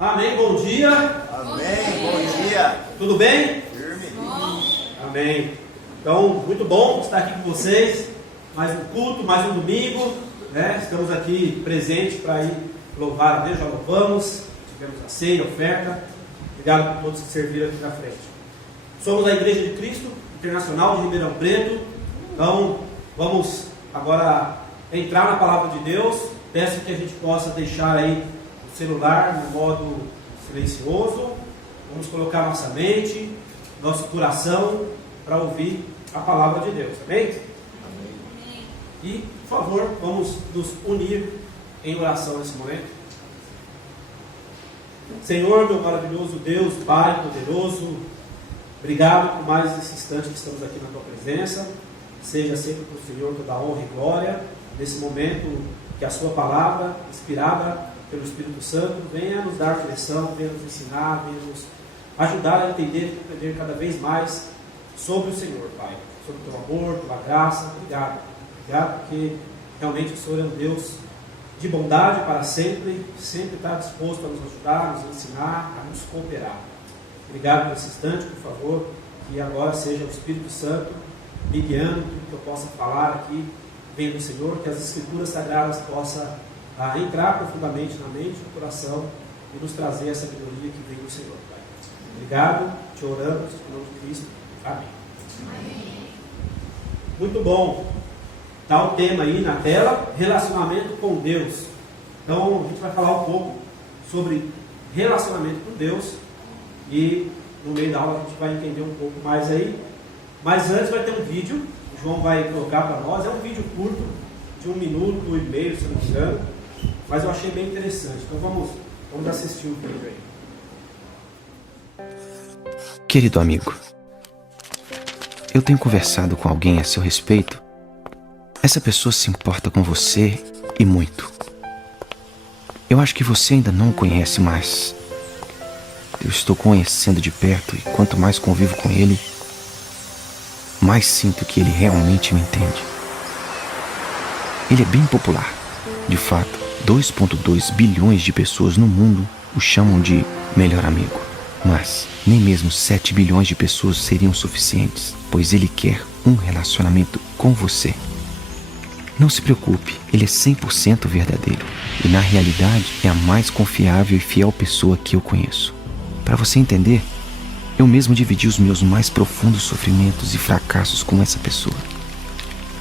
Amém, bom dia. Amém, bom dia. Tudo bem? Firme. Amém. Então, muito bom estar aqui com vocês. Mais um culto, mais um domingo, né? Estamos aqui presentes para ir louvar a Deus, já louvamos. Tivemos a ceia, a oferta. Obrigado por todos que serviram aqui na frente. Somos a Igreja de Cristo Internacional de Ribeirão Preto. Então, vamos agora entrar na Palavra de Deus. Peço que a gente possa deixar aí o celular no modo silencioso. Vamos colocar nossa mente, nosso coração para ouvir a Palavra de Deus. Amém? Amém. E, por favor, vamos nos unir em oração nesse momento. Senhor, meu maravilhoso Deus, Pai poderoso, obrigado por mais esse instante que estamos aqui na Tua presença. Seja sempre para o Senhor toda a honra e glória. Nesse momento que a Sua palavra, inspirada pelo Espírito Santo, venha nos dar direção, venha nos ensinar, venha nos ajudar a entender e compreender cada vez mais sobre o Senhor, Pai. Sobre o Teu amor, Tua graça. Obrigado. Obrigado porque realmente o Senhor é um Deus de bondade para sempre, sempre está disposto a nos ajudar, a nos ensinar, a nos cooperar. Obrigado por esse instante, por favor, que agora seja o Espírito Santo me guiando, que eu possa falar aqui, venha do Senhor, que as Escrituras Sagradas possam entrar profundamente na mente, no coração e nos trazer a sabedoria que vem do Senhor, Pai. Obrigado, te oramos, em nome de Cristo. Amém. Amém. Muito bom. Está o tema aí na tela, relacionamento com Deus. Então a gente vai falar um pouco sobre relacionamento com Deus e no meio da aula a gente vai entender um pouco mais aí. Mas antes vai ter um vídeo, o João vai colocar para nós, é um vídeo curto, de 1 minuto e meio, se não me engano, mas eu achei bem interessante. Então vamos assistir o vídeo aí. Querido amigo, eu tenho conversado com alguém a seu respeito. Essa pessoa se importa com você e muito. Eu acho que você ainda não o conhece, mas eu estou conhecendo de perto e quanto mais convivo com ele, mais sinto que ele realmente me entende. Ele é bem popular. De fato, 2,2 bilhões de pessoas no mundo o chamam de melhor amigo. Mas nem mesmo 7 bilhões de pessoas seriam suficientes, pois ele quer um relacionamento com você. Não se preocupe, ele é 100% verdadeiro e na realidade é a mais confiável e fiel pessoa que eu conheço. Para você entender, eu mesmo dividi os meus mais profundos sofrimentos e fracassos com essa pessoa.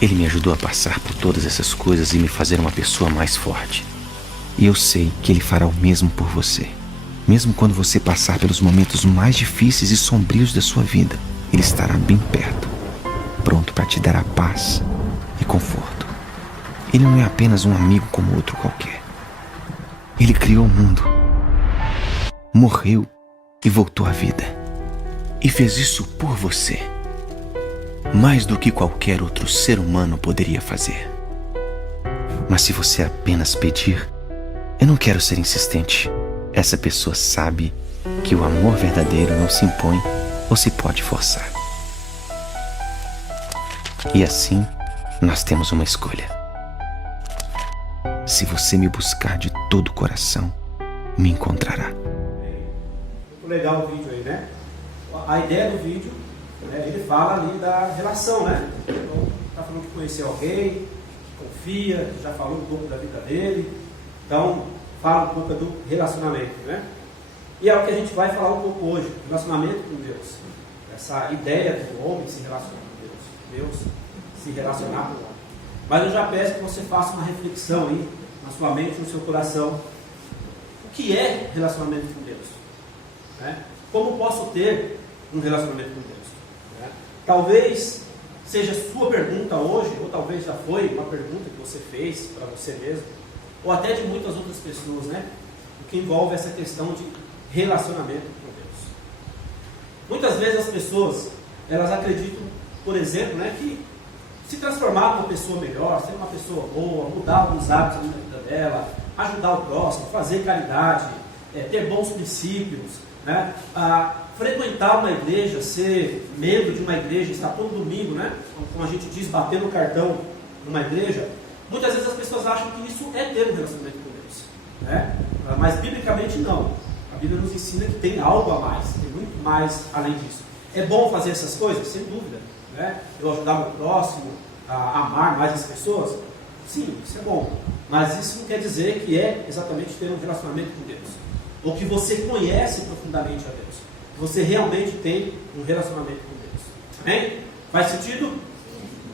Ele me ajudou a passar por todas essas coisas e me fazer uma pessoa mais forte. E eu sei que ele fará o mesmo por você. Mesmo quando você passar pelos momentos mais difíceis e sombrios da sua vida, ele estará bem perto, pronto para te dar a paz e conforto. Ele não é apenas um amigo como outro qualquer. Ele criou o mundo, morreu e voltou à vida. E fez isso por você. Mais do que qualquer outro ser humano poderia fazer. Mas se você apenas pedir, eu não quero ser insistente. Essa pessoa sabe que o amor verdadeiro não se impõe ou se pode forçar. E assim, nós temos uma escolha. Se você me buscar de todo o coração, me encontrará. Muito legal o vídeo aí, né? A ideia do vídeo, né, ele fala ali da relação, né? Então, está falando que conheceu alguém, que confia, que já falou um pouco da vida dele. Então, fala um pouco do relacionamento, né? E é o que a gente vai falar um pouco hoje, relacionamento com Deus. Essa ideia do homem se relacionar com Deus, Deus se relacionar com o homem. Mas eu já peço que você faça uma reflexão aí, na sua mente, no seu coração. O que é relacionamento com Deus? Né? Como posso ter um relacionamento com Deus? Né? Talvez seja sua pergunta hoje, ou talvez já foi uma pergunta que você fez para você mesmo, ou até de muitas outras pessoas, né? O que envolve essa questão de relacionamento com Deus. Muitas vezes as pessoas, elas acreditam, por exemplo, né, que se transformar numa pessoa melhor, ser uma pessoa boa, mudar alguns hábitos na vida dela, ajudar o próximo, fazer caridade, ter bons princípios, né? Frequentar uma igreja, ser membro de uma igreja, estar todo domingo, né? Como a gente diz, bater no cartão numa igreja. Muitas vezes as pessoas acham que isso é ter um relacionamento com Deus, né? Mas biblicamente não. A Bíblia nos ensina que tem algo a mais, tem muito mais além disso. É bom fazer essas coisas? Sem dúvida. Né? Eu ajudar o próximo a amar mais as pessoas? Sim, isso é bom. Mas isso não quer dizer que é exatamente ter um relacionamento com Deus. Ou que você conhece profundamente a Deus. Que você realmente tem um relacionamento com Deus. Amém? Faz sentido?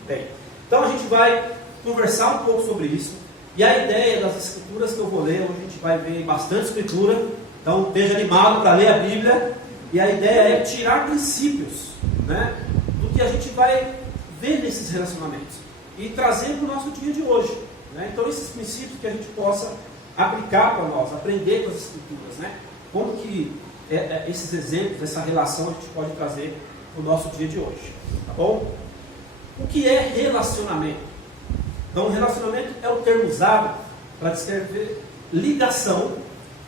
Bem. Então a gente vai conversar um pouco sobre isso. E a ideia das escrituras que eu vou ler, hoje a gente vai ver bastante escritura. Então esteja animado para ler a Bíblia. E a ideia é tirar princípios, né, do que a gente vai ver nesses relacionamentos. E trazer para o nosso dia de hoje. Né? Então esses princípios que a gente possa aplicar para nós, aprender com as escrituras. Né? Como que esses exemplos, essa relação a gente pode trazer para o nosso dia de hoje. Tá bom? O que é relacionamento? Então, relacionamento é o termo usado para descrever ligação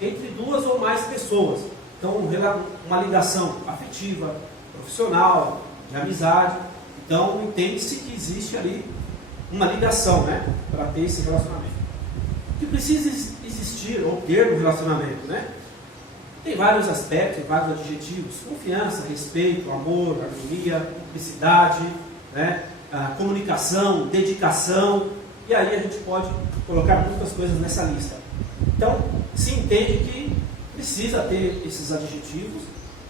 entre duas ou mais pessoas. Então, uma ligação afetiva, profissional, de amizade. Então, entende-se que existe ali uma ligação, né, para ter esse relacionamento. O que precisa existir ou ter no relacionamento, né? Tem vários aspectos, vários adjetivos: confiança, respeito, amor, harmonia, cumplicidade, né? Comunicação, dedicação, e aí a gente pode colocar muitas coisas nessa lista. Então, se entende que precisa ter esses adjetivos,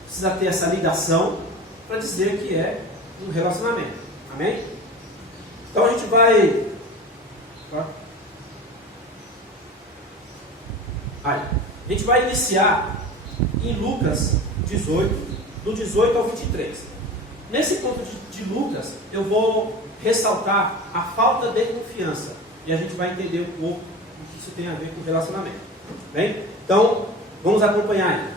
precisa ter essa ligação para dizer que é um relacionamento. Amém? Então a gente vai... A gente vai iniciar em Lucas 18, do 18 ao 23. Nesse ponto de Lucas, eu vou ressaltar a falta de confiança. E a gente vai entender um pouco o que isso tem a ver com relacionamento. Bem? Então, vamos acompanhar aí.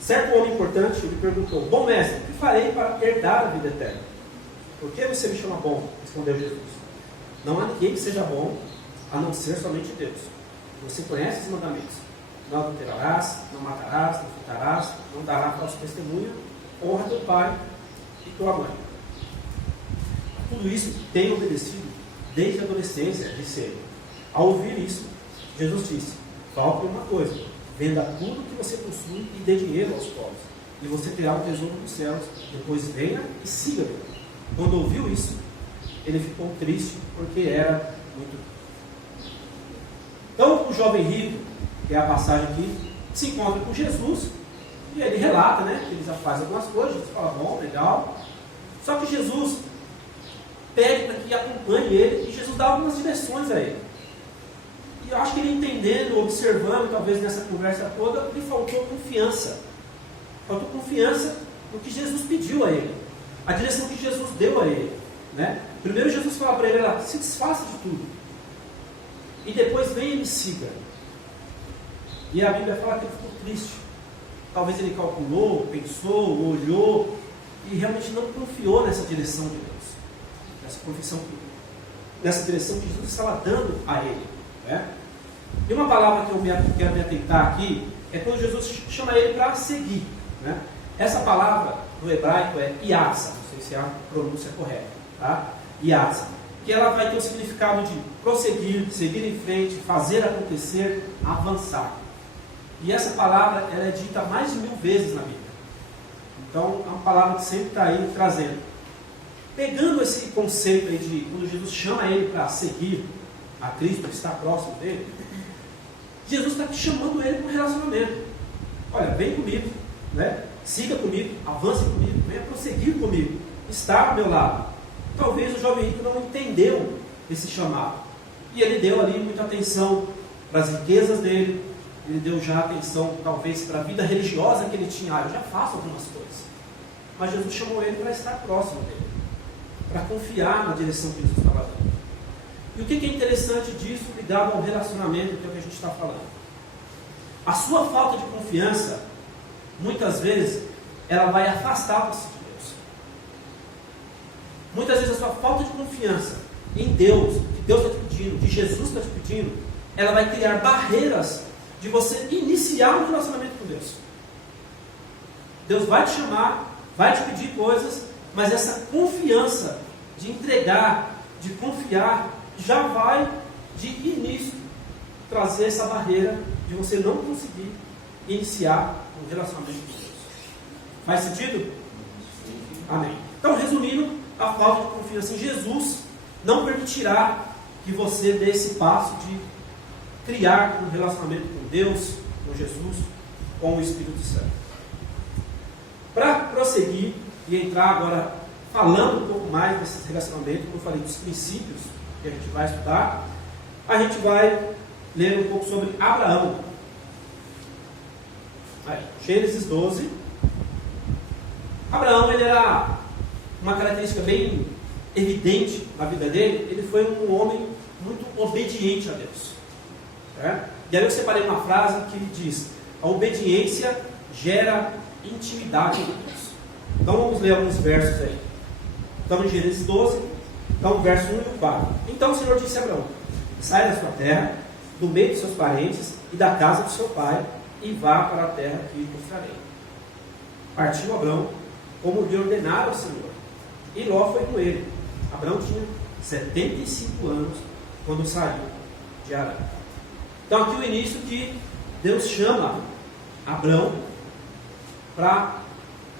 Certo homem importante lhe perguntou: bom mestre, o que farei para herdar a vida eterna? Por que você me chama bom? Respondeu Jesus: não há ninguém que seja bom, a não ser somente Deus. Você conhece os mandamentos: não adulterarás, não matarás, não furtarás, não darás falso testemunho, honra teu pai e tua mãe. Tudo isso tem obedecido desde a adolescência, disse ele. Ao ouvir isso, Jesus disse: falta uma coisa, venda tudo que você possui e dê dinheiro aos pobres, e você terá um tesouro nos céus. Depois venha e siga-me. Quando ouviu isso, ele ficou triste, porque era muito rico. Então o jovem rico, que é a passagem aqui, se encontra com Jesus, e ele relata, né, que ele já faz algumas coisas. Jesus fala: bom, legal. Só que Jesus pede para que acompanhe ele, e Jesus dá algumas direções a ele. E eu acho que ele entendendo, observando, talvez nessa conversa toda, lhe faltou confiança. Faltou confiança no que Jesus pediu a ele, a direção que Jesus deu a ele. Né? Primeiro Jesus fala para ele: se desfaça de tudo, e depois venha e me siga. E a Bíblia fala que ele ficou triste. Talvez ele calculou, pensou, olhou, e realmente não confiou nessa direção de Deus, nessa direção que Jesus estava dando a ele. Né? E uma palavra que eu quero me atentar aqui é quando Jesus chama ele para seguir. Né? Essa palavra no hebraico é iatsa, não sei se é a pronúncia correta, tá? Iatsa, que ela vai ter o significado de prosseguir, seguir em frente, fazer acontecer, avançar. E essa palavra ela é dita mais de 1000 vezes na Bíblia. Então é uma palavra que sempre está aí trazendo. Pegando esse conceito aí de quando Jesus chama ele para seguir a Cristo, estar próximo dele, Jesus está chamando ele para um relacionamento. Olha, vem comigo, né? Siga comigo, avance comigo, venha prosseguir comigo, está ao meu lado. Talvez o jovem rico não entendeu esse chamado, e ele deu ali muita atenção para as riquezas dele, ele deu já atenção talvez para a vida religiosa que ele tinha. Eu já faço algumas coisas, mas Jesus chamou ele para estar próximo dele, para confiar na direção que Jesus estava dando. E o que é interessante disso ligado ao relacionamento, que é o que a gente está falando? A sua falta de confiança, muitas vezes, ela vai afastar você de Deus. Muitas vezes a sua falta de confiança em Deus, que Deus está te pedindo, que Jesus está te pedindo, ela vai criar barreiras de você iniciar um relacionamento com Deus. Deus vai te chamar, vai te pedir coisas, mas essa confiança de entregar, de confiar, já vai de início trazer essa barreira de você não conseguir iniciar um relacionamento com Deus. Faz sentido? Amém. Então, resumindo, a falta de confiança em Jesus não permitirá que você dê esse passo de criar um relacionamento com Deus, com Jesus, com o Espírito Santo. Para prosseguir e entrar agora falando um pouco mais desses relacionamentos, como eu falei, dos princípios que a gente vai estudar, a gente vai ler um pouco sobre Abraão. Aí, Gênesis 12. Abraão, ele era uma característica bem evidente na vida dele, ele foi um homem muito obediente a Deus. Certo? E aí eu separei uma frase que diz: a obediência gera intimidade com Deus. Então vamos ler alguns versos aí. Estamos em Gênesis 12, então verso 1 e 4. Então o Senhor disse a Abraão: sai da sua terra, do meio dos seus parentes e da casa do seu pai, e vá para a terra que lhe mostrarei. Partiu Abraão, como lhe ordenara o Senhor, e Ló foi com ele. Abraão tinha 75 anos quando saiu de Arã. Então aqui o início que Deus chama Abraão para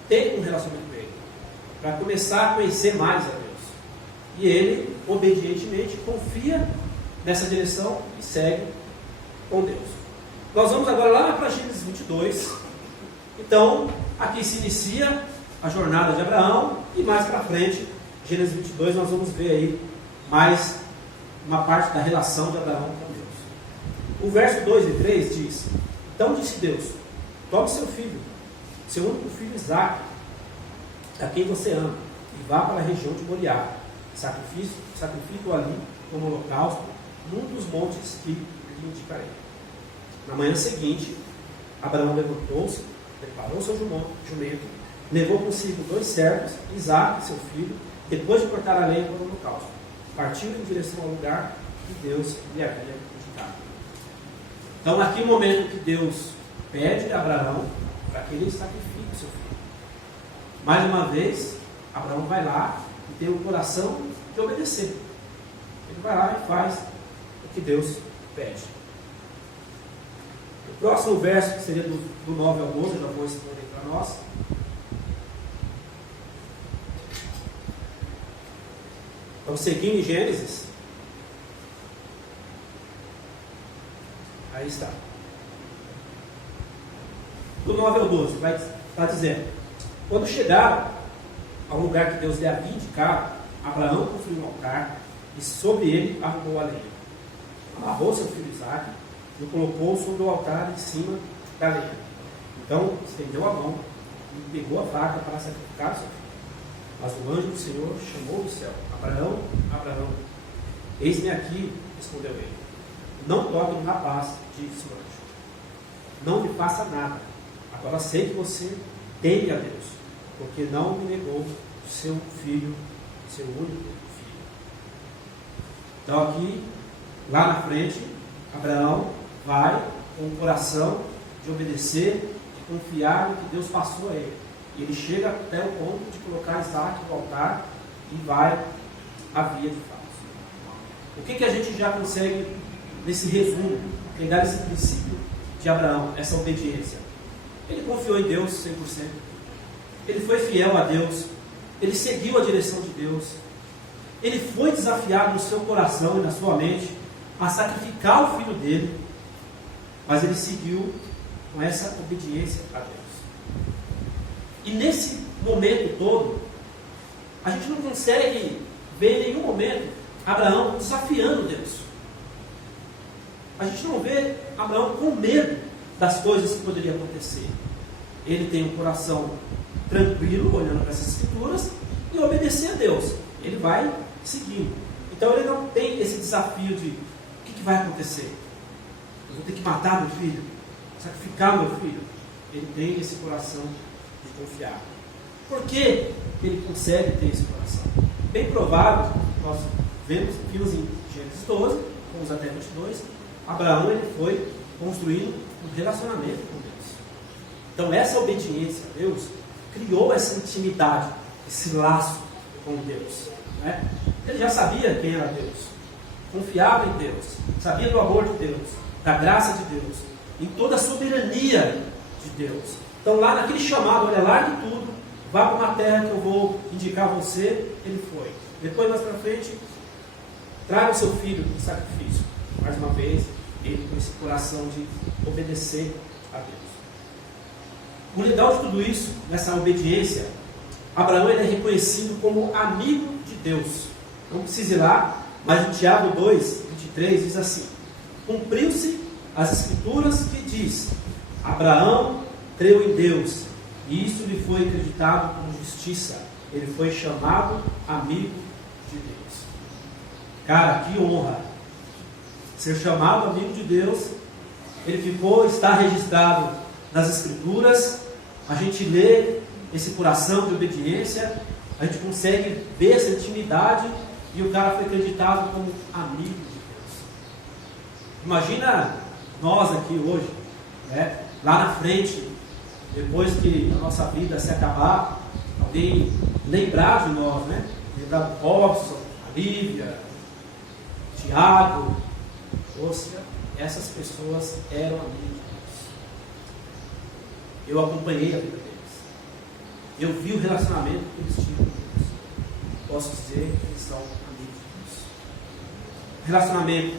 ter um relacionamento com ele, para começar a conhecer mais a Deus. E ele, obedientemente, confia nessa direção e segue com Deus. Nós vamos agora lá para Gênesis 22. Então, aqui se inicia a jornada de Abraão, e mais para frente, Gênesis 22, nós vamos ver aí mais uma parte da relação de Abraão com Deus. O verso 2 e 3 diz: então disse Deus: tome seu filho, seu único filho Isaque, a quem você ama, e vá para a região de Moriá. Sacrifique-o ali como holocausto, num dos montes que lhe indicarei. Na manhã seguinte, Abraão levantou-se, preparou seu jumento, levou consigo 2 servos, Isaque, seu filho, depois de cortar a lenha para o holocausto, partiu em direção ao lugar que Deus lhe havia indicado. Então, aqui o momento que Deus pede a Abraão para que ele sacrifique o seu filho. Mais uma vez, Abraão vai lá e tem o coração de obedecer. Ele vai lá e faz o que Deus pede. O próximo verso, que seria do 9 ao 12, eu já vou responder para nós. Vamos seguindo em Gênesis. Aí está. Do 9 ao 12, vai estar dizendo: quando chegaram ao lugar que Deus lhe havia indicado, Abraão construiu um altar e sobre ele arrumou a lenha. Amarrou seu filho Isaque e o colocou sobre o altar em cima da lenha. Então estendeu a mão e pegou a vaca para sacrificar o seu filho. Mas o anjo do Senhor chamou do céu: Abraão, Abraão. Eis-me aqui, respondeu ele. Não toque no rapaz, disse o anjo. Não me faça nada. Agora sei que você teme a Deus, porque não me negou o seu filho, seu único filho. Então aqui, lá na frente, Abraão vai com o coração de obedecer, de confiar no que Deus passou a ele. E ele chega até o ponto de colocar Isaque no altar e vai à via de fato. O que a gente já consegue, nesse resumo, pegar esse princípio de Abraão, essa obediência? Ele confiou em Deus 100%. Ele foi fiel a Deus. Ele seguiu a direção de Deus. Ele foi desafiado no seu coração e na sua mente a sacrificar o filho dele, mas ele seguiu com essa obediência a Deus. E nesse momento todo, a gente não consegue ver em nenhum momento Abraão desafiando Deus. A gente não vê Abraão com medo das coisas que poderiam acontecer. Ele tem um coração tranquilo, olhando para essas escrituras, e obedecer a Deus. Ele vai seguindo. Então ele não tem esse desafio de: o que vai acontecer? Eu vou ter que matar meu filho? Sacrificar meu filho? Ele tem esse coração de confiar. Por que ele consegue ter esse coração? Bem provável, nós vimos em Gênesis 12, vamos até 22, Abraão ele foi construindo um relacionamento com Deus. Então essa obediência a Deus criou essa intimidade, esse laço com Deus, né? Ele já sabia quem era Deus, confiava em Deus, sabia do amor de Deus, da graça de Deus, em toda a soberania de Deus. Então lá naquele chamado, olha, largue tudo, vá para uma terra que eu vou indicar a você, ele foi. Depois mais para frente, traga o seu filho em sacrifício. Mais uma vez, ele com esse coração de obedecer a Deus. O legal de tudo isso, nessa obediência, Abraão ele é reconhecido como amigo de Deus. Não precisa ir lá, mas em Tiago 2, 23 diz assim: cumpriu-se as escrituras que diz: Abraão creu em Deus, e isso lhe foi acreditado como justiça. Ele foi chamado amigo de Deus. Cara, que honra ser chamado amigo de Deus. Ele está registrado nas escrituras. A gente lê esse coração de obediência, a gente consegue ver essa intimidade, e o cara foi acreditado como amigo de Deus. Imagina nós aqui hoje, né, lá na frente, depois que a nossa vida se acabar, alguém lembrar de nós, né? Lembrar do Robson, a Lívia, Tiago. Ou seja, essas pessoas eram amigos de Deus. Eu acompanhei a vida deles. Eu vi o relacionamento que eles tinham com Deus. Posso dizer que eles são amigos de Deus. Relacionamento,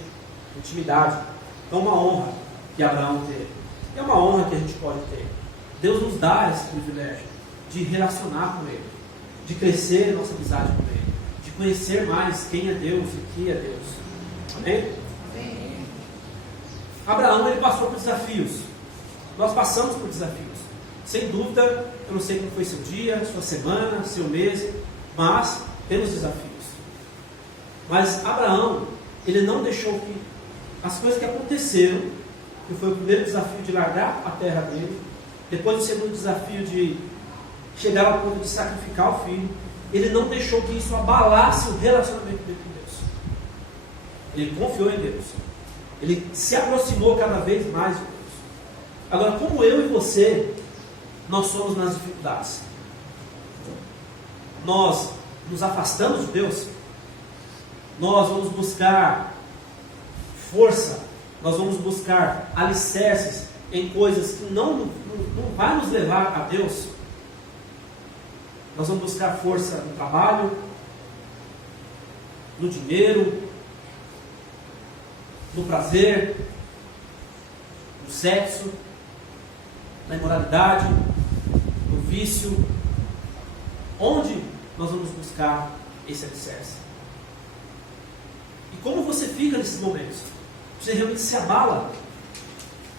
intimidade. Então, uma honra que Abraão teve. É uma honra que a gente pode ter. Deus nos dá esse privilégio de relacionar com Ele, de crescer nossa amizade com Ele, de conhecer mais quem é Deus e o que é Deus. Amém? Amém. Abraão, ele passou por desafios. Nós passamos por desafios. Sem dúvida, eu não sei como foi seu dia, sua semana, seu mês, mas temos desafios. Mas Abraão, ele não deixou que as coisas que aconteceram, que foi o primeiro desafio de largar a terra dele, depois o segundo desafio de chegar ao ponto de sacrificar o filho, ele não deixou que isso abalasse o relacionamento dele com Deus. Ele confiou em Deus. Ele se aproximou cada vez mais de Deus. Agora, como eu e você, nós somos nas dificuldades. Nós nos afastamos de Deus. Nós vamos buscar força. Nós vamos buscar alicerces em coisas que não vai nos levar a Deus. Nós vamos buscar força no trabalho, no dinheiro, no prazer, no sexo, na imoralidade, no vício. Onde nós vamos buscar esse alicerce? E como você fica nesses momentos? Você realmente se abala?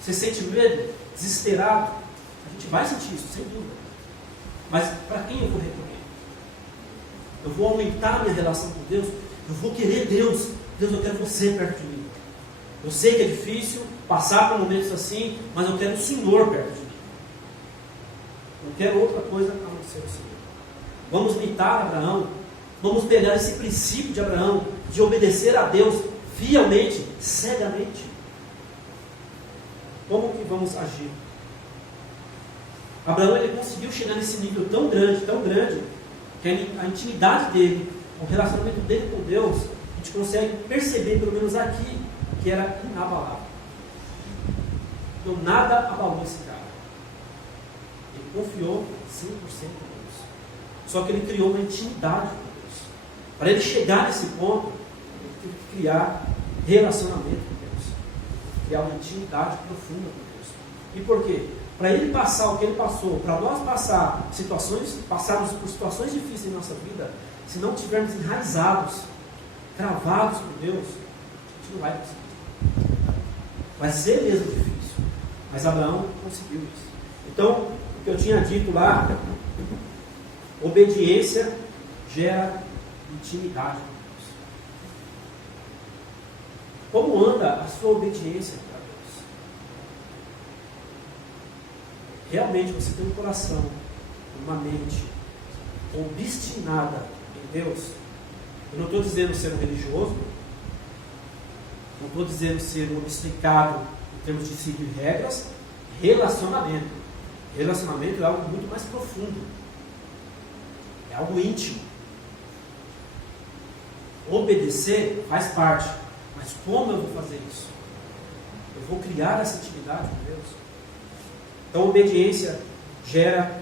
Você sente medo? Desesperado? A gente vai sentir isso, sem dúvida. Mas para quem eu vou recorrer? Eu vou aumentar a minha relação com Deus? Eu vou querer Deus? Deus, eu quero você perto de mim. Eu sei que é difícil passar por momentos assim, mas eu quero o Senhor perto de mim. Não quero outra coisa a não ser o Senhor. Vamos imitar Abraão. Vamos pegar esse princípio de Abraão, de obedecer a Deus fielmente, cegamente. Como que vamos agir? Abraão, ele conseguiu chegar nesse nível tão grande, que a intimidade dele, o relacionamento dele com Deus, a gente consegue perceber, pelo menos aqui, que era inabalável. Então nada abalou esse cara. Ele confiou 100% em Deus. Só que ele criou uma intimidade com Deus. Para ele chegar nesse ponto, ele teve que criar relacionamento com Deus. Criar uma intimidade profunda com Deus. E por quê? Para ele passar o que ele passou, para nós passarmos por situações difíceis em nossa vida, se não estivermos enraizados, travados por Deus, a gente não vai conseguir. Vai ser mesmo difícil. Mas Abraão conseguiu isso. Então, o que eu tinha dito lá, obediência gera intimidade com Deus. Como anda a sua obediência para Deus? Realmente você tem um coração, uma mente obstinada em Deus? Eu não estou dizendo ser um religioso, não estou dizendo ser um obcecado em termos de seguir regras. Relacionamento. Relacionamento é algo muito mais profundo. É algo íntimo. Obedecer faz parte. Mas como eu vou fazer isso? Eu vou criar essa intimidade com Deus? Então, obediência gera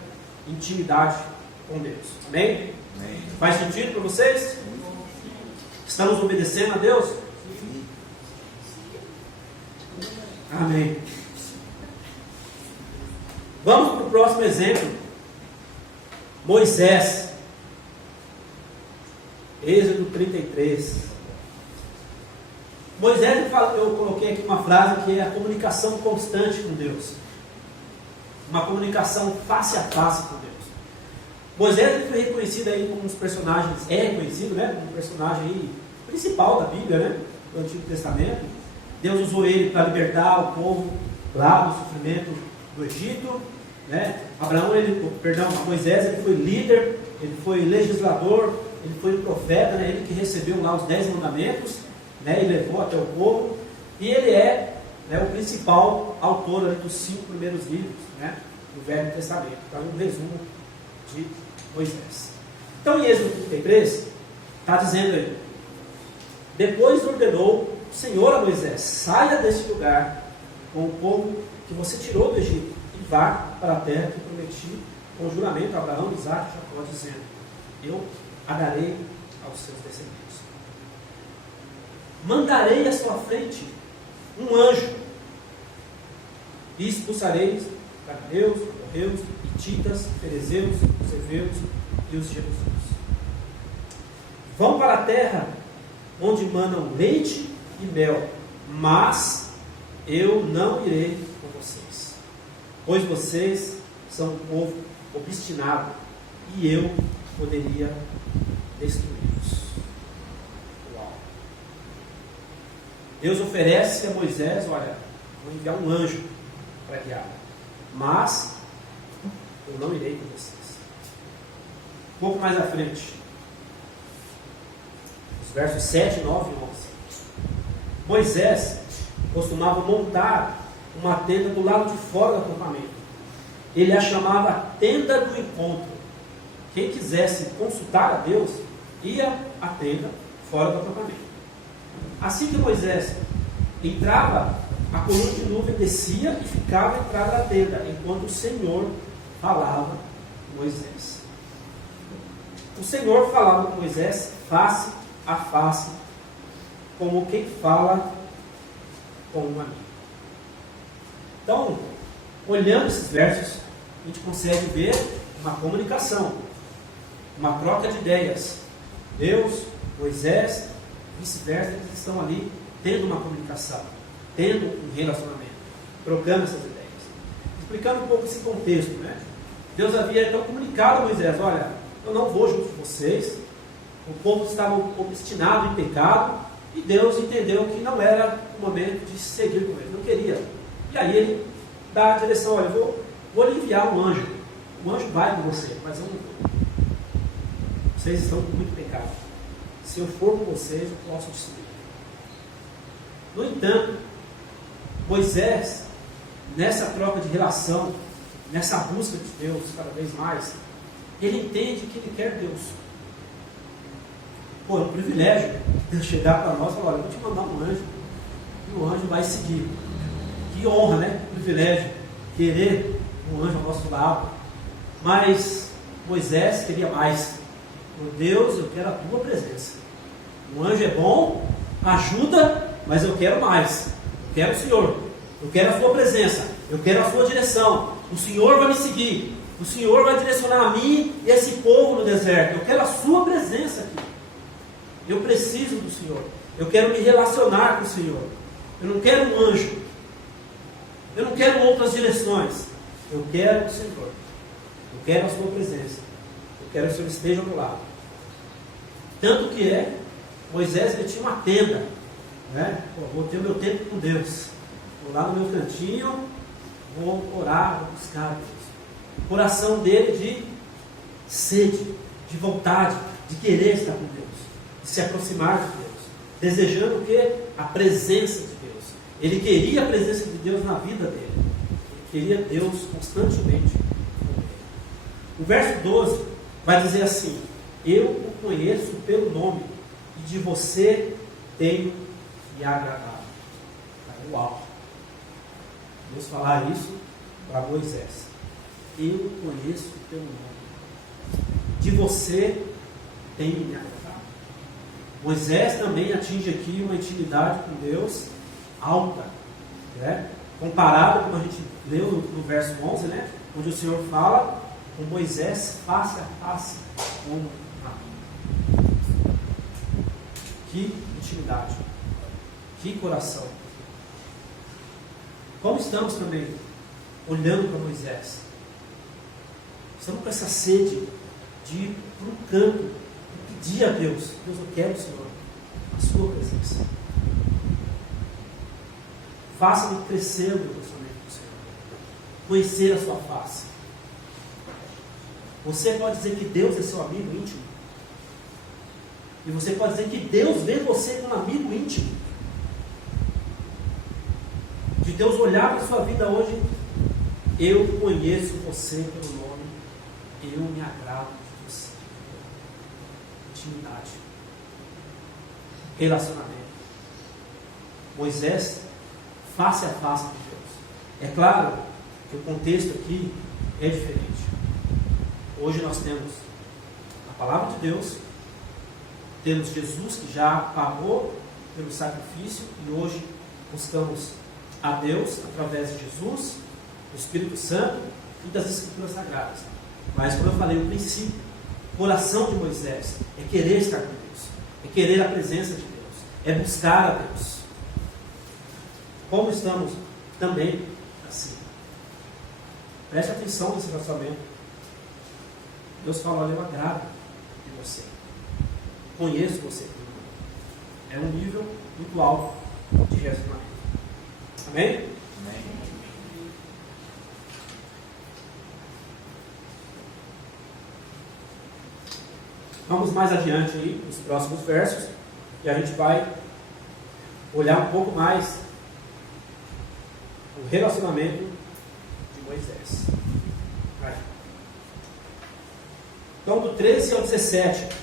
intimidade com Deus. Amém? Amém. Faz sentido para vocês? Estamos obedecendo a Deus? Amém. Vamos para o próximo exemplo. Moisés. Êxodo 33. Moisés, eu coloquei aqui uma frase que é a comunicação constante com Deus. Uma comunicação face a face com Deus. Moisés foi reconhecido aí como um dos personagens, é reconhecido, né, como um personagem aí principal da Bíblia, né, do Antigo Testamento. Deus usou ele para libertar o povo lá do sofrimento do Egito, né? Moisés, ele foi líder, ele foi legislador, ele foi o profeta, né? Ele que recebeu lá os 10 mandamentos, né? E levou até o povo, e ele é, né, o principal autor ali dos 5 primeiros livros, né, do Velho Testamento. Então, um resumo de Moisés. Então, em Êxodo 33, está dizendo aí: depois ordenou o Senhor a Moisés: saia deste lugar com o povo que você tirou do Egito e vá para a terra que prometi com juramento a Abraão, Isaque e Jacó, dizendo: eu a darei aos seus descendentes. Mandarei à sua frente um anjo e expulsareis os cananeus, os amorreus, hititas, ferezeus, os heveus e os jebuseus. Vão para a terra onde manam leite e mel, mas eu não irei com vocês, pois vocês são um povo obstinado e eu poderia destruí-los. Uau! Deus oferece a Moisés: olha, vou enviar um anjo para guiar, mas eu não irei com vocês. Um pouco mais à frente, os versos 7, 9 e 11. Moisés costumava montar uma tenda do lado de fora do acampamento. Ele a chamava tenda do encontro. Quem quisesse consultar a Deus, ia à tenda fora do acampamento. Assim que Moisés entrava, a coluna de nuvem descia e ficava à entrada da tenda, enquanto o Senhor falava com Moisés. O Senhor falava com Moisés face a face, como quem fala com um amigo. Então, olhando esses versos, a gente consegue ver uma comunicação, uma troca de ideias. Deus, Moisés, vice-versa, eles estão ali tendo uma comunicação, tendo um relacionamento, trocando essas ideias. Explicando um pouco esse contexto, né? Deus havia então comunicado a Moisés: olha, eu não vou junto de vocês. O povo estava obstinado em pecado, e Deus entendeu que não era o momento de seguir com ele, não queria. E aí ele dá a direção: olha, eu vou lhe enviar um anjo. O anjo vai com você, mas eu não vou. Vocês estão com muito pecado. Se eu for com vocês, eu posso destruir. No entanto, Moisés, nessa troca de relação, nessa busca de Deus cada vez mais, ele entende que ele quer Deus. Pô, é um privilégio Deus chegar para nós e falar: olha, eu vou te mandar um anjo, e o anjo vai seguir. Que honra, né? Privilégio, querer um anjo ao nosso lado. Mas Moisés queria mais. Meu Deus, eu quero a tua presença. O anjo é bom, ajuda, mas eu quero mais. Eu quero o Senhor, eu quero a sua presença, eu quero a sua direção. O Senhor vai me seguir, o Senhor vai direcionar a mim e esse povo no deserto. Eu quero a sua presença aqui. Eu preciso do Senhor. Eu quero me relacionar com o Senhor. Eu não quero um anjo. Eu não quero outras direções. Eu quero o Senhor. Eu quero a sua presença. Eu quero que o Senhor esteja ao meu lado. Tanto que Moisés ele tinha uma tenda, né? Pô, vou ter o meu tempo com Deus. Vou lá no meu cantinho, vou orar, vou buscar a Deus. O coração dele de sede, de vontade, de querer estar com Deus, de se aproximar de Deus, desejando o quê? A presença de Deus. Ele queria a presença de Deus na vida dele. Ele queria Deus constantemente com ele. O verso 12 vai dizer assim: eu o conheço pelo nome e de você tenho me agradado. Uau! Deus falar isso para Moisés: eu conheço o teu nome, de você tenho me agradado. Moisés também atinge aqui uma intimidade com Deus alta, né? Comparado, como a gente leu no verso 11, né? Onde o Senhor fala com Moisés face a face, como amigo. Que intimidade, que coração. Como estamos também olhando para Moisés? Estamos com essa sede de ir para um canto e pedir a Deus: Deus, eu quero, Senhor, a sua presença. Faça-me crescer no relacionamento com o Senhor, conhecer a sua face. Você pode dizer que Deus é seu amigo íntimo, e você pode dizer que Deus vê você como amigo íntimo, de Deus olhar para a sua vida hoje: eu conheço você pelo nome, eu me agrado de você. Intimidade, relacionamento. Moisés face a face com Deus. É claro que o contexto aqui é diferente. Hoje nós temos a palavra de Deus, temos Jesus que já pagou pelo sacrifício, e hoje buscamos a Deus através de Jesus, do Espírito Santo e das Escrituras Sagradas. Mas, como eu falei, o princípio, o coração de Moisés é querer estar com Deus, é querer a presença de Deus, é buscar a Deus. Como estamos também assim? Preste atenção nesse relacionamento. Deus fala: olha, eu agrado de você, conheço você. É um nível muito alto de relacionamento. Amém? Amém. Vamos mais adiante aí, nos próximos versos, e a gente vai olhar um pouco mais o relacionamento de Moisés. Vai. Então, do 13 ao 17.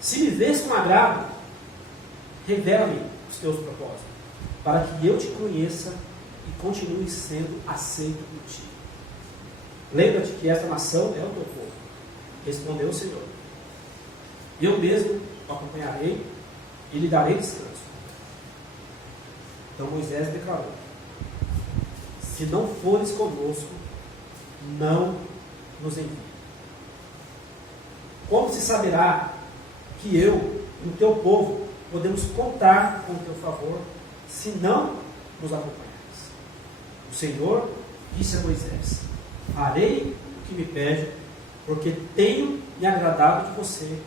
Se me vês com agrado, revela-me os teus propósitos, para que eu te conheça e continue sendo aceito por ti. Lembra-te que esta nação é o teu povo. Respondeu o Senhor: eu mesmo o acompanharei e lhe darei descanso. Então Moisés declarou: se não fores conosco, não nos envie. Como se saberá que eu e o teu povo podemos contar com o teu favor, se não nos acompanhares? O Senhor disse a Moisés: farei o que me pede, porque tenho me agradado de você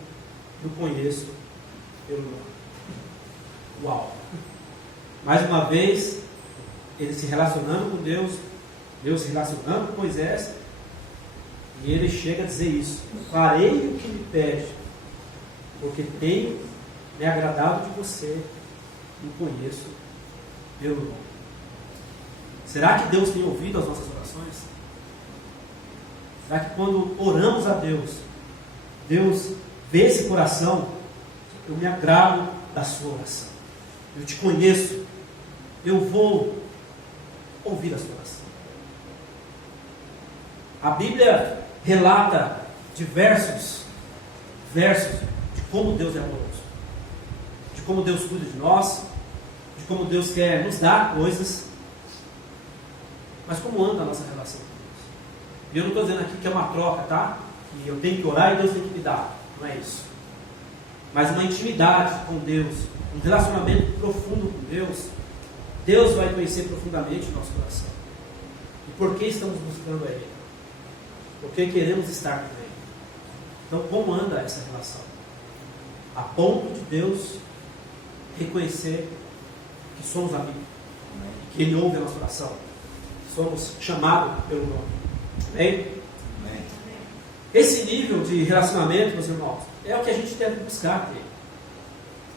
e o conheço pelo nome. Uau! Mais uma vez, ele se relacionando com Deus, Deus se relacionando com Moisés, e ele chega a dizer isso: farei o que me pede, porque tenho me agradado de você e o conheço pelo nome. Será que Deus tem ouvido as nossas orações? Será que quando oramos a Deus, Deus vê esse coração? Eu me agrado da sua oração, eu te conheço, eu vou ouvir a sua oração. A Bíblia relata diversos versos de como Deus é amoroso, de como Deus cuida de nós, de como Deus quer nos dar coisas. Mas como anda a nossa relação com Deus? E eu não estou dizendo aqui que é uma troca, tá? Que eu tenho que orar e Deus tem que me dar. Não é isso. Mas uma intimidade com Deus, um relacionamento profundo com Deus. Deus vai conhecer profundamente o nosso coração. E por que estamos buscando a Ele? Porque queremos estar com Ele. Então, como anda essa relação? A ponto de Deus reconhecer que somos amigos, e que Ele ouve a nossa oração. Somos chamados pelo nome. Amém? Amém. Esse nível de relacionamento, meus irmãos, é o que a gente deve buscar ter.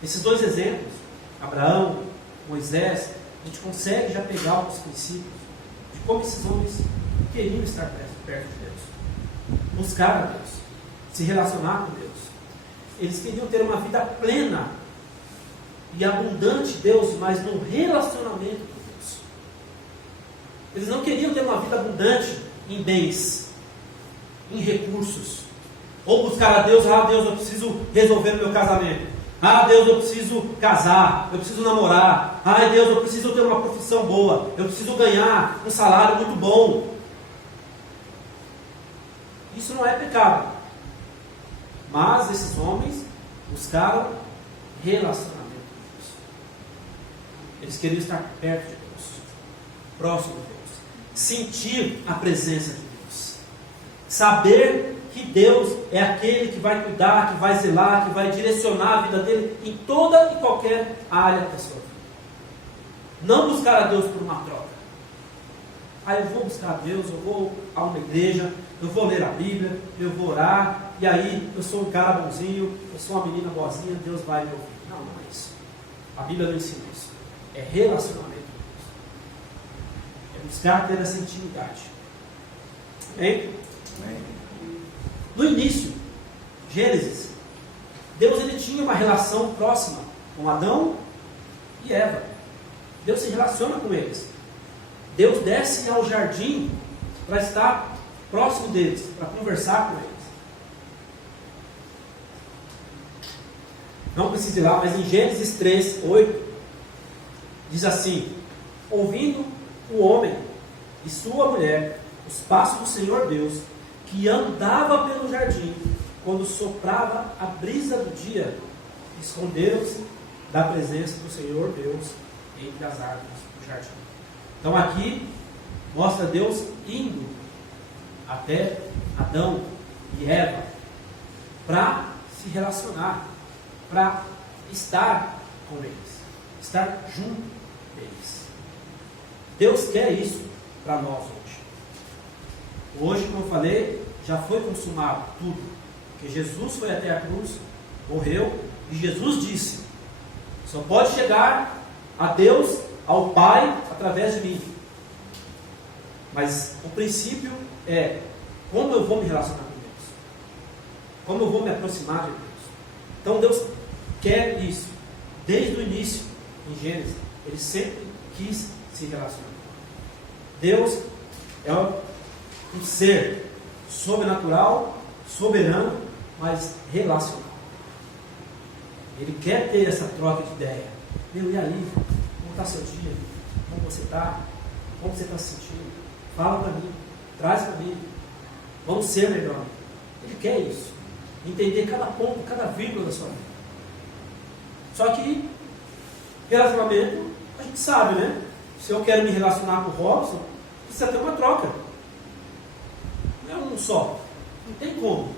Esses dois exemplos, Abraão, Moisés, a gente consegue já pegar alguns princípios de como esses homens queriam estar perto de Deus, buscar a Deus, se relacionar com Deus. Eles queriam ter uma vida plena e abundante de Deus, mas no relacionamento com Deus. Eles não queriam ter uma vida abundante em bens, em recursos. Ou buscar a Deus, Deus, eu preciso resolver o meu casamento. Deus, eu preciso casar, eu preciso namorar. Deus, eu preciso ter uma profissão boa, eu preciso ganhar um salário muito bom. Isso não é pecado. Mas esses homens buscaram relacionamento com Deus. Eles queriam estar perto de Deus, próximo de Deus, sentir a presença de Deus, saber que Deus é aquele que vai cuidar, que vai zelar, que vai direcionar a vida dele em toda e qualquer área da sua vida. Não buscar a Deus por uma troca. Eu vou buscar a Deus, eu vou a uma igreja, eu vou ler a Bíblia, eu vou orar, e aí eu sou um cara bonzinho, eu sou uma menina boazinha, Deus vai me ouvir. Não é isso. A Bíblia não ensina isso. É relacionamento com Deus. É buscar ter essa intimidade. Amém? Amém. No início, Gênesis, Deus ele tinha uma relação próxima com Adão e Eva. Deus se relaciona com eles. Deus desce ao jardim para estar próximo deles, para conversar com eles. Não precisa ir lá, mas em Gênesis 3, 8, diz assim: ouvindo o homem e sua mulher os passos do Senhor Deus, que andava pelo jardim, quando soprava a brisa do dia, esconderam-se da presença do Senhor Deus entre as árvores do jardim. Então aqui mostra Deus indo até Adão e Eva para se relacionar, para estar com eles, estar junto deles. Deus quer isso para nós hoje. Hoje, como eu falei, já foi consumado tudo. Porque Jesus foi até a cruz, morreu, e Jesus disse: só pode chegar a Deus, ao Pai, através de mim. Mas o princípio é como eu vou me relacionar com Deus, como eu vou me aproximar de Deus. Então Deus quer isso. Desde o início, em Gênesis, Ele sempre quis se relacionar. Deus é um ser sobrenatural, soberano, mas relacional. Ele quer ter essa troca de ideia. E aí? Como está seu dia? Como você está? Como você está se sentindo? Fala para mim. Traz para mim. Vamos ser melhor. Ele quer isso. Entender cada ponto, cada vírgula da sua vida. Só que relacionamento, a gente sabe, né? Se eu quero me relacionar com o Robson, precisa ter uma troca. Não é um só. Não tem como.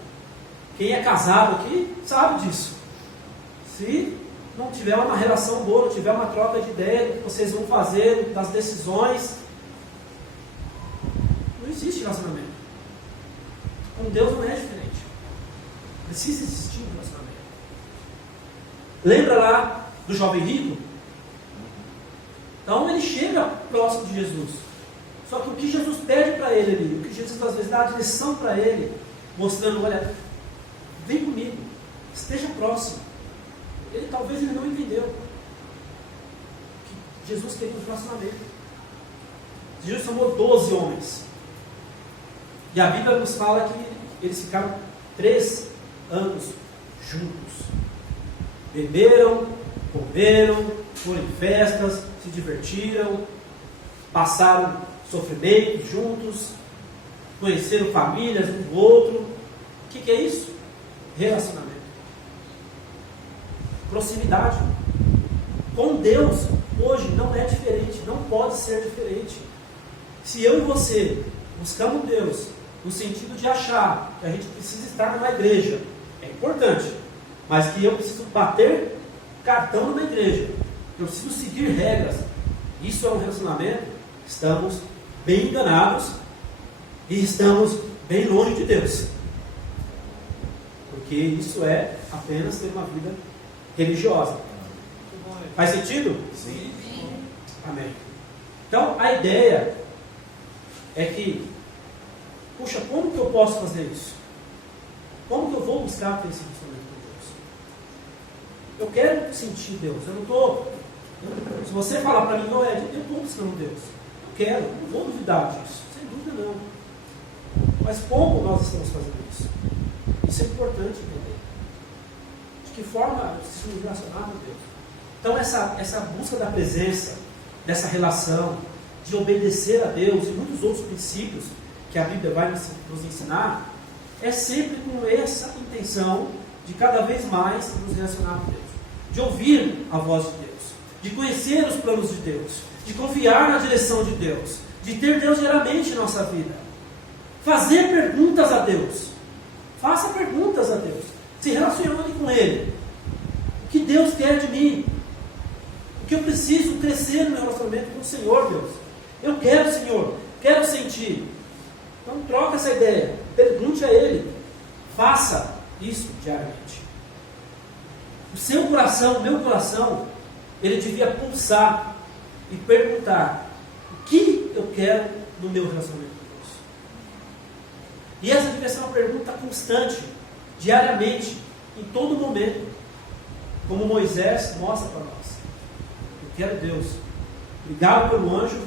Quem é casado aqui sabe disso. Se não tiver uma relação boa, não tiver uma troca de ideia do que vocês vão fazer, das decisões, não existe relacionamento. Com Deus não é diferente. Precisa existir um relacionamento. Lembra lá do jovem rico? Então ele chega próximo de Jesus. Só que o que Jesus pede para ele ali, o que Jesus às vezes dá a direção para ele, mostrando, olha, vem comigo, esteja próximo. Talvez ele não entendeu que Jesus queria um relacionamento. Jesus chamou 12 homens. E a Bíblia nos fala que eles ficaram 3 anos juntos. Beberam, comeram, foram em festas, se divertiram, passaram sofrimento juntos, conheceram famílias um do outro. O que é isso? Relacionamento. Proximidade. Com Deus, hoje não é diferente, não pode ser diferente. Se eu e você buscamos Deus no sentido de achar que a gente precisa estar numa igreja, é importante, mas que eu preciso bater cartão numa igreja, eu preciso seguir regras, isso é um relacionamento, estamos bem enganados e estamos bem longe de Deus, porque isso é apenas ter uma vida religiosa. Faz sentido? Sim. Amém. Então a ideia é que, puxa, como que eu posso fazer isso? Como que eu vou buscar ter esse relacionamento com Deus? Eu quero sentir Deus. Eu não estou. Se você falar para mim, não é, eu estou buscando Deus. Eu quero, não vou duvidar disso, sem dúvida não. Mas como nós estamos fazendo isso? Isso é importante entender. De que forma eu preciso me relacionar com Deus? Então essa busca da presença, dessa relação, de obedecer a Deus e muitos outros princípios que a Bíblia vai nos ensinar, é sempre com essa intenção de cada vez mais nos relacionar com Deus, de ouvir a voz de Deus, de conhecer os planos de Deus, de confiar na direção de Deus, de ter Deus diariamente em nossa vida, fazer perguntas a Deus. Faça perguntas a Deus, se relacione com Ele. O que Deus quer de mim? O que eu preciso crescer no meu relacionamento com o Senhor, Deus? Eu quero, Senhor, quero sentir. Então troca essa ideia, pergunte a Ele, faça isso diariamente. O seu coração, o meu coração, ele devia pulsar e perguntar: o que eu quero no meu relacionamento com Deus? E essa devia ser uma pergunta constante, diariamente, em todo momento, como Moisés mostra para nós. Eu quero Deus. Obrigado pelo anjo,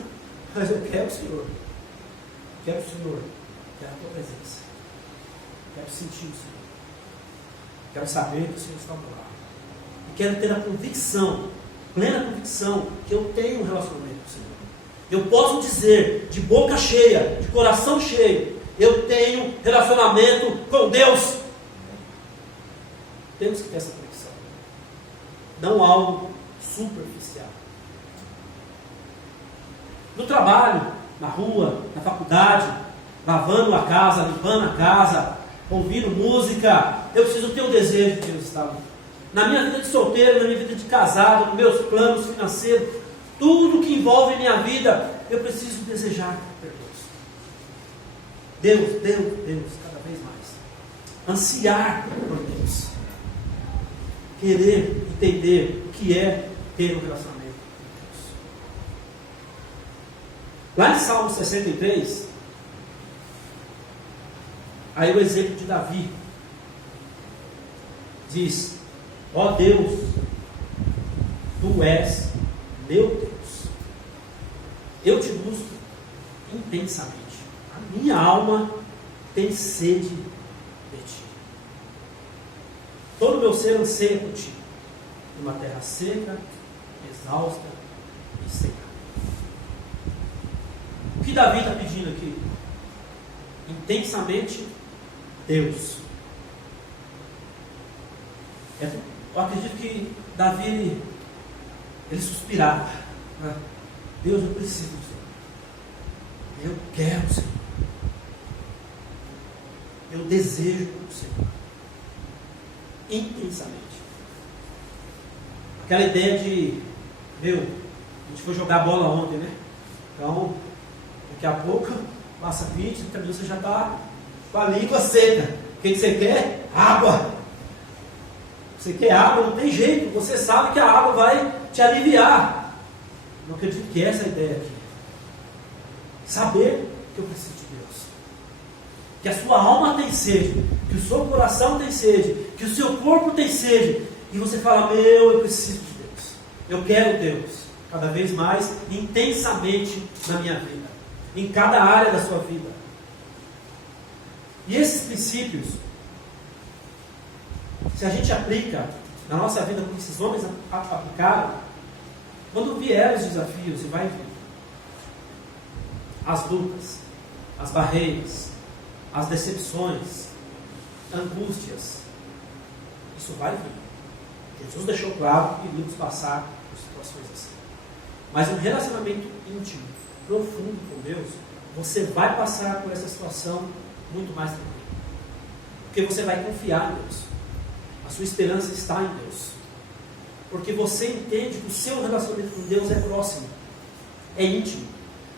mas eu quero o Senhor. Quero o Senhor, quero a tua presença, quero sentir o Senhor, quero saber que o Senhor está ao meu lado, e quero ter a convicção, plena convicção, que eu tenho um relacionamento com o Senhor. Eu posso dizer, de boca cheia, de coração cheio, eu tenho relacionamento com Deus. Temos que ter essa convicção, não algo superficial. No trabalho, na rua, na faculdade, lavando a casa, limpando a casa, ouvindo música, eu preciso ter o desejo de Deus estar ali. Na minha vida de solteiro, na minha vida de casado, nos meus planos financeiros, tudo que envolve minha vida, eu preciso desejar por Deus. Deus, cada vez mais. Ansiar por Deus. Querer entender o que é ter um relacionamento. Lá em Salmo 63, aí o exemplo de Davi diz: ó Deus, tu és meu Deus, eu te busco intensamente, a minha alma tem sede de ti, todo o meu ser anseia por ti, numa terra seca, exausta e seca. O que Davi está pedindo aqui? Intensamente Deus. Eu acredito que Davi ele suspirava: Deus, eu preciso do Senhor, eu quero o Senhor, eu desejo o Senhor intensamente. Aquela ideia de, a gente foi jogar bola ontem, né? Então daqui a pouco, passa 20, 30 minutos, você já está com a língua seca. O que você quer? Água. Você quer água, não tem jeito. Você sabe que a água vai te aliviar. Não acredito que essa é a ideia aqui. Saber que eu preciso de Deus. Que a sua alma tem sede. Que o seu coração tem sede. Que o seu corpo tem sede. E você fala: eu preciso de Deus. Eu quero Deus. Cada vez mais, intensamente na minha vida. Em cada área da sua vida. E esses princípios, se a gente aplica na nossa vida como esses homens aplicaram, quando vier os desafios, e vai vir, as lutas, as barreiras, as decepções, angústias, isso vai vir. Jesus deixou claro que iríamos passar por situações assim. Mas um relacionamento íntimo, profundo com Deus, você vai passar por essa situação muito mais tranquilo. Porque você vai confiar em Deus. A sua esperança está em Deus. Porque você entende que o seu relacionamento com Deus é próximo, é íntimo.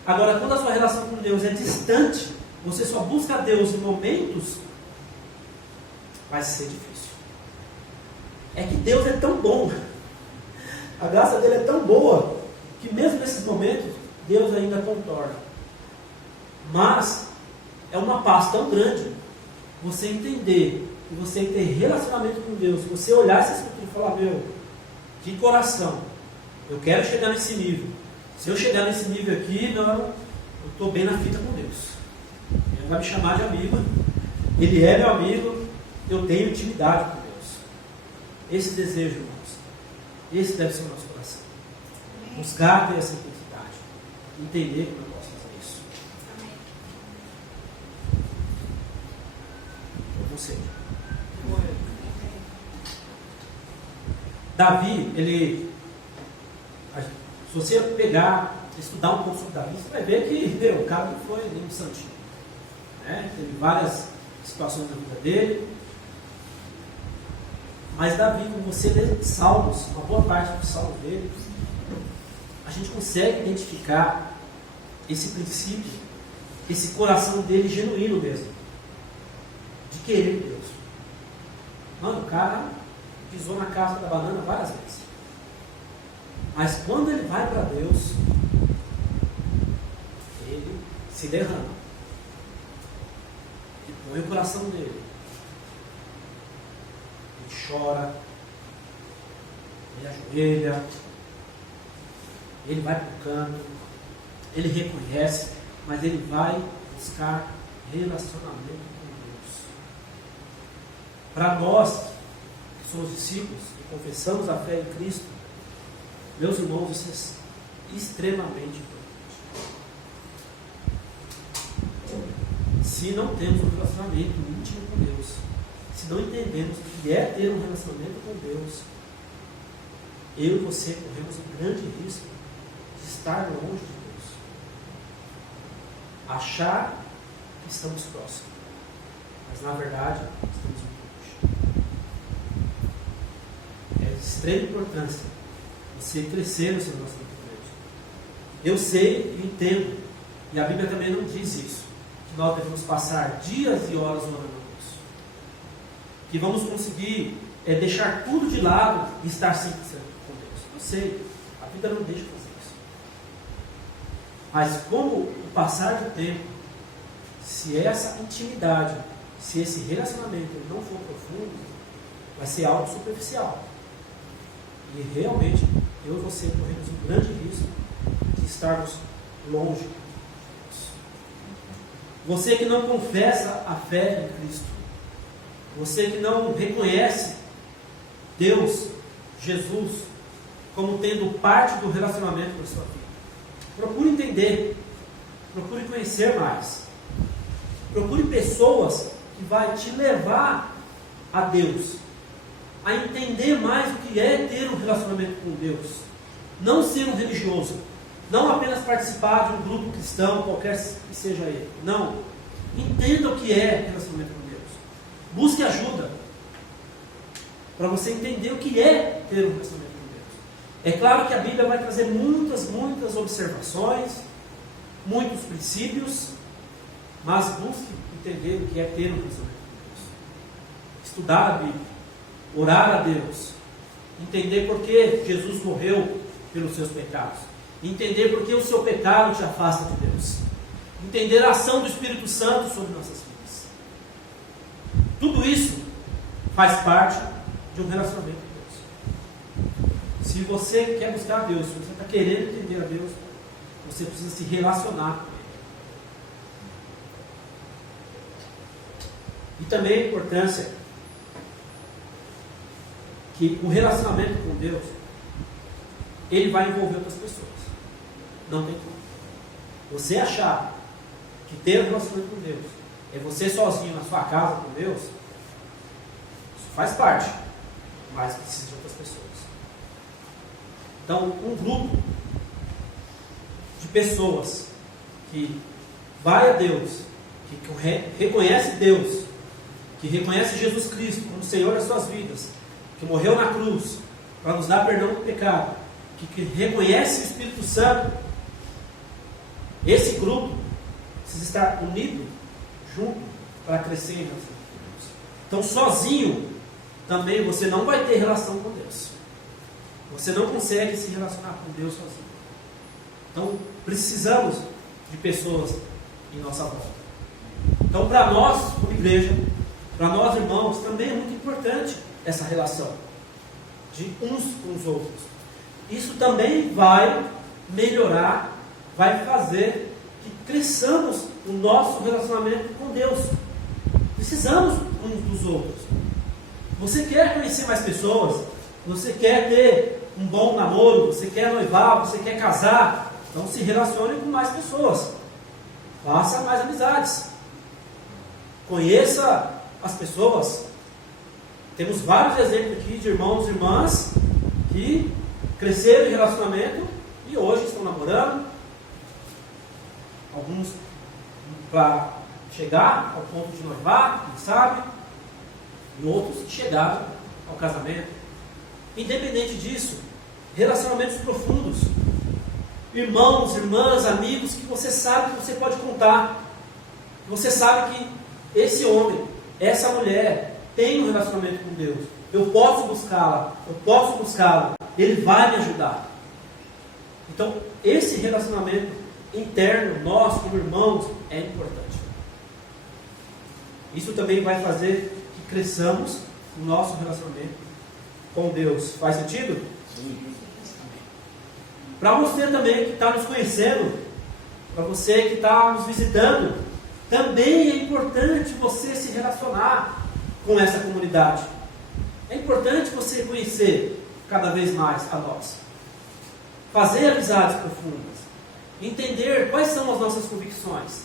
Agora, quando a sua relação com Deus é distante, você só busca Deus em momentos, vai ser difícil. É que Deus é tão bom, a graça dele é tão boa, que mesmo nesses momentos, Deus ainda contorna. Mas é uma paz tão grande você entender que você ter relacionamento com Deus, você olhar essa escritura e falar: que coração, eu quero chegar nesse nível, Se eu chegar nesse nível aqui, não, eu estou bem na fita com Deus. Ele vai me chamar de amigo. Ele é meu amigo. Eu tenho intimidade com Deus. Esse desejo, irmãos, esse deve ser o nosso coração. Buscar ter essa intensidade. Entender como eu posso fazer isso. Eu não sei. Davi, se você pegar, estudar um pouco sobre Davi, você vai ver que o cara não foi nem um santinho. Né? Teve várias situações na vida dele. Mas Davi, como você lê Salmos, uma boa parte dos Salmos dele, a gente consegue identificar esse princípio, esse coração dele genuíno mesmo, de querer Deus. Mano, o cara pisou na casca da banana várias vezes. Mas quando ele vai para Deus, ele se derrama. Ele põe o coração dele. Ele chora. Ele ajoelha. Ele vai para o canto. Ele reconhece. Mas ele vai buscar relacionamento com Deus. Para nós, somos discípulos e confessamos a fé em Cristo, meus irmãos, isso é extremamente importante. Se não temos um relacionamento íntimo com Deus, se não entendemos o que é ter um relacionamento com Deus, eu e você corremos um grande risco de estar longe de Deus. Achar que estamos próximos, mas na verdade estamos muito longe. É de extrema importância você crescer no seu relacionamento com Deus. Eu sei e entendo, e a Bíblia também não diz isso, que nós devemos passar dias e horas orando a Deus, que vamos conseguir deixar tudo de lado e estar sempre com Deus. Eu sei, a Bíblia não deixa fazer isso. Mas como o passar do tempo, se essa intimidade, se esse relacionamento não for profundo, vai ser algo superficial. E realmente, eu e você corremos um grande risco de estarmos longe de Deus. Você que não confessa a fé em Cristo, você que não reconhece Deus, Jesus, como tendo parte do relacionamento da sua vida, procure entender, procure conhecer mais, procure pessoas que vai te levar a Deus, a entender mais o que é ter um relacionamento com Deus. Não ser um religioso. Não apenas participar de um grupo cristão, qualquer que seja ele. Não. Entenda o que é relacionamento com Deus. Busque ajuda para você entender o que é ter um relacionamento com Deus. É claro que a Bíblia vai trazer muitas observações, muitos princípios, mas busque entender o que é ter um relacionamento com Deus. Estudar a Bíblia. Orar a Deus, entender por que Jesus morreu pelos seus pecados, entender por que o seu pecado te afasta de Deus, entender a ação do Espírito Santo sobre nossas vidas. Tudo isso faz parte de um relacionamento com Deus. Se você quer buscar a Deus, se você está querendo entender a Deus, você precisa se relacionar com Ele. E também a importância que o relacionamento com Deus, ele vai envolver outras pessoas. Não tem como. Você achar que ter um relacionamento com Deus é você sozinho na sua casa com Deus, isso faz parte, mas precisa de outras pessoas. Então, um grupo de pessoas que vai a Deus, que reconhece Deus, que reconhece Jesus Cristo como Senhor das suas vidas, que morreu na cruz para nos dar perdão do pecado, que reconhece o Espírito Santo, esse grupo precisa estar unido, junto, para crescer em relação a Deus. Então, sozinho, também você não vai ter relação com Deus. Você não consegue se relacionar com Deus sozinho. Então, precisamos de pessoas em nossa volta. Então, para nós, como igreja, para nós, irmãos, também é muito importante essa relação de uns com os outros. Isso também vai melhorar, vai fazer que cresçamos o nosso relacionamento com Deus. Precisamos uns dos outros. Você quer conhecer mais pessoas? Você quer ter um bom namoro? Você quer noivar? Você quer casar? Então se relacione com mais pessoas. Faça mais amizades. Conheça as pessoas. Temos vários exemplos aqui de irmãos e irmãs que cresceram em relacionamento e hoje estão namorando. Alguns para chegar ao ponto de noivar, quem sabe, e outros que chegaram ao casamento. Independente disso, relacionamentos profundos, irmãos, irmãs, amigos que você sabe que você pode contar, que você sabe que esse homem, essa mulher tem um relacionamento com Deus. Eu posso buscá-lo, ele vai me ajudar. Então, esse relacionamento interno, nós como irmãos, é importante. Isso também vai fazer que cresçamos no nosso relacionamento com Deus. Faz sentido? Sim. Para você também que está nos conhecendo, para você que está nos visitando, também é importante você se relacionar com essa comunidade. É importante você conhecer cada vez mais a nós. Fazer amizades profundas. Entender quais são as nossas convicções.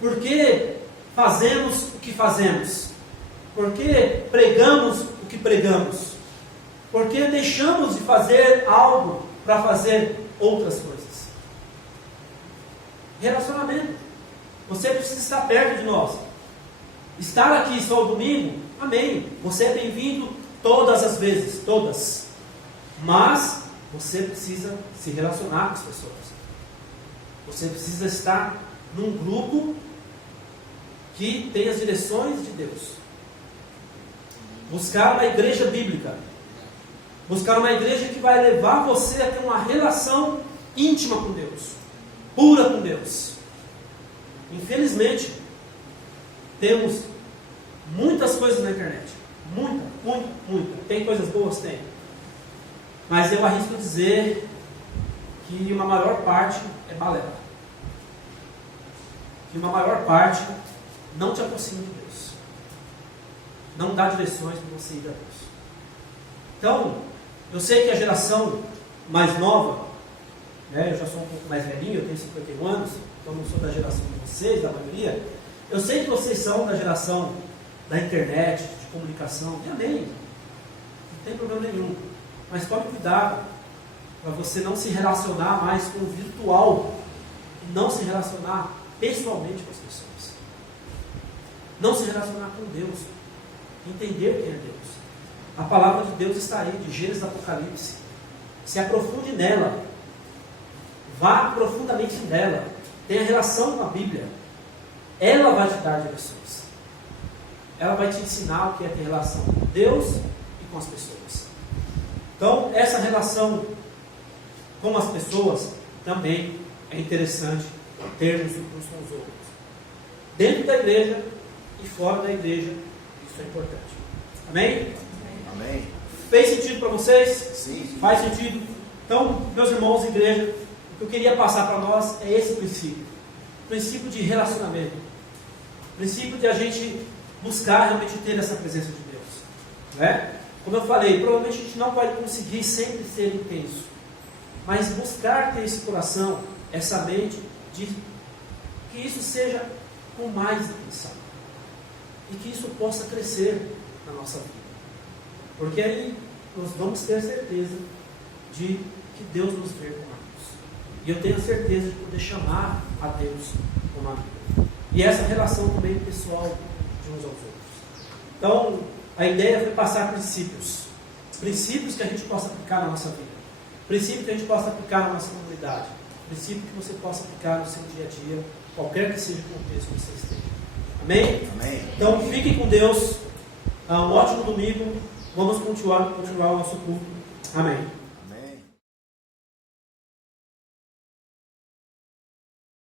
Por que fazemos o que fazemos? Por que pregamos o que pregamos? Por que deixamos de fazer algo para fazer outras coisas? Relacionamento. Você precisa estar perto de nós. Estar aqui só o domingo, amém. Você é bem-vindo todas as vezes, todas. Mas você precisa se relacionar com as pessoas. Você precisa estar num grupo que tem as direções de Deus. Buscar uma igreja bíblica. Buscar uma igreja que vai levar você a ter uma relação íntima com Deus. Pura com Deus. Infelizmente, temos muitas coisas na internet. Muita. Tem coisas boas? Tem. Mas eu arrisco dizer que uma maior parte é balela. Que uma maior parte não te aproxima de Deus. Não dá direções para você ir a Deus. Então, eu sei que a geração mais nova, né, eu já sou um pouco mais velhinho, eu tenho 51 anos, então não sou da geração de vocês, da maioria. Eu sei que vocês são da geração da internet, de comunicação, e amém. Não tem problema nenhum. Mas tome cuidado para você não se relacionar mais com o virtual e não se relacionar pessoalmente com as pessoas. Não se relacionar com Deus. Entender quem é Deus. A palavra de Deus está aí, de Gênesis a Apocalipse. Se aprofunde nela. Vá profundamente nela. Tenha relação com a Bíblia. Ela vai te dar direções. Ela vai te ensinar o que é ter relação com Deus e com as pessoas. Então, essa relação com as pessoas também é interessante termos uns com os outros. Dentro da igreja e fora da igreja, isso é importante. Amém? Amém. Fez sentido para vocês? Sim. Faz sentido? Então, meus irmãos da igreja, o que eu queria passar para nós é esse princípio. Princípio de relacionamento. Princípio de a gente buscar realmente ter essa presença de Deus. Né? Como eu falei, provavelmente a gente não vai conseguir sempre ser intenso. Mas buscar ter esse coração, essa mente, de que isso seja com mais intenção. E que isso possa crescer na nossa vida. Porque aí nós vamos ter certeza de que Deus nos vê como amigos. E eu tenho a certeza de poder chamar a Deus como amigo. E essa relação também pessoal de uns aos outros. Então, a ideia foi passar princípios. Princípios que a gente possa aplicar na nossa vida. Princípios que a gente possa aplicar na nossa comunidade. Princípios que você possa aplicar no seu dia a dia, qualquer que seja o contexto que você esteja. Amém? Amém. Então, fiquem com Deus. Um ótimo domingo. Vamos continuar o nosso culto. Amém.